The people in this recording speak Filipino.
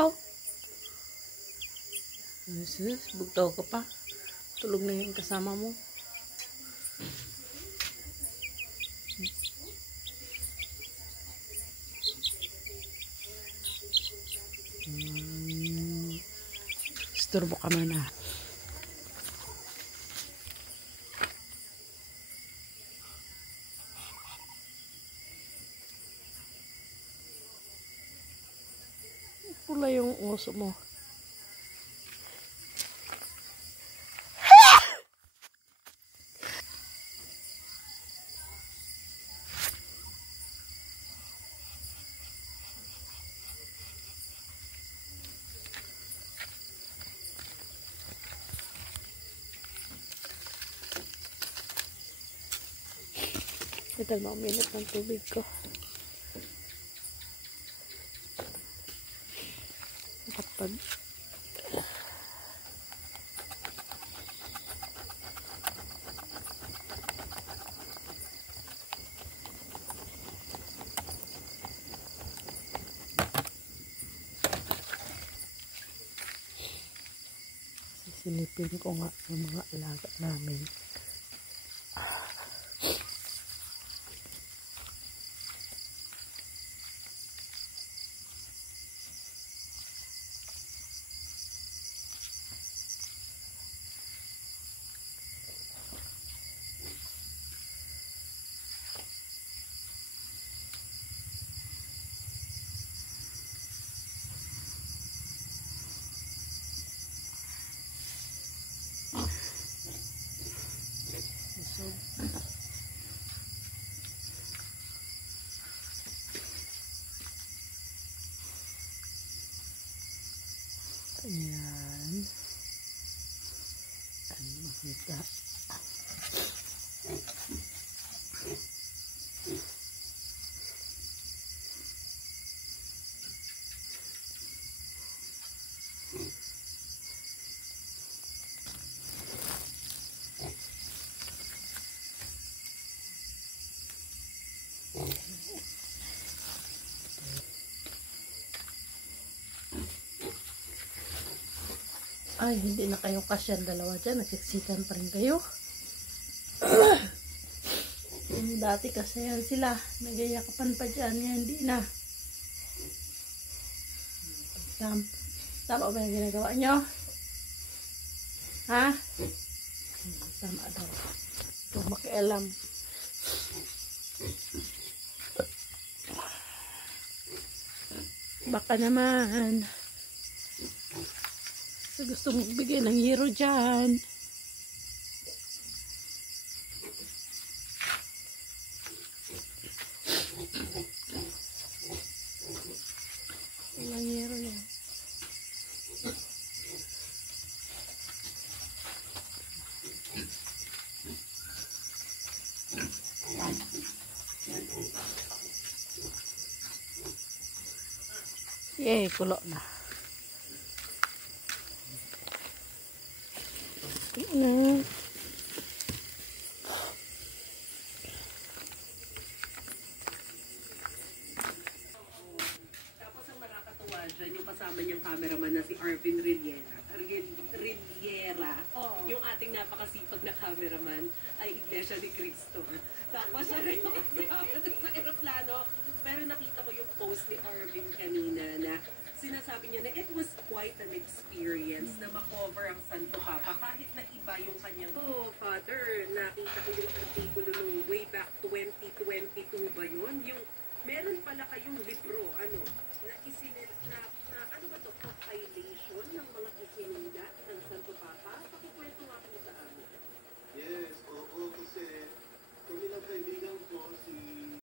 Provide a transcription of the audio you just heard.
ikaw. Sis, bugtaw ka pa. Tulog na yung kasama mo. Isturbo ka man ah. Pula yung uso mo. Ito na uminit ng tubig ko. Kapag sisilipin ko nga yung mga alaga namin. Ayan. Ayan, makita. Ay, hindi na kayo kasyan dalawa dyan. Nagsiksikan pa rin kayo. Dati kasi yan sila. Nagayakapan pa dyan. Yan, hindi na. Tama ba yung ginagawa nyo? Ha? Tama daw. Huwag makialam. Baka naman gusto mong bigay ng hero dyan. Ilang hero yan. Yay, kulo na. No. Tapos ang nakakatuwa dyan, yung kasama niyang cameraman na si Arvin Riviera. Yung ating napakasipag na cameraman ay Iglesia ni Cristo. Tapos siya rin yung kasama sa aeroplano. Pero nakita ko yung post ni Arvin kanina na sinasabi niya na it was quite an experience na makover ang Santo Papa kahit na iba yung kanyang Father, nakita ko yung artikulo nung way back 2022 ba yun? Yung meron pala kayong libro,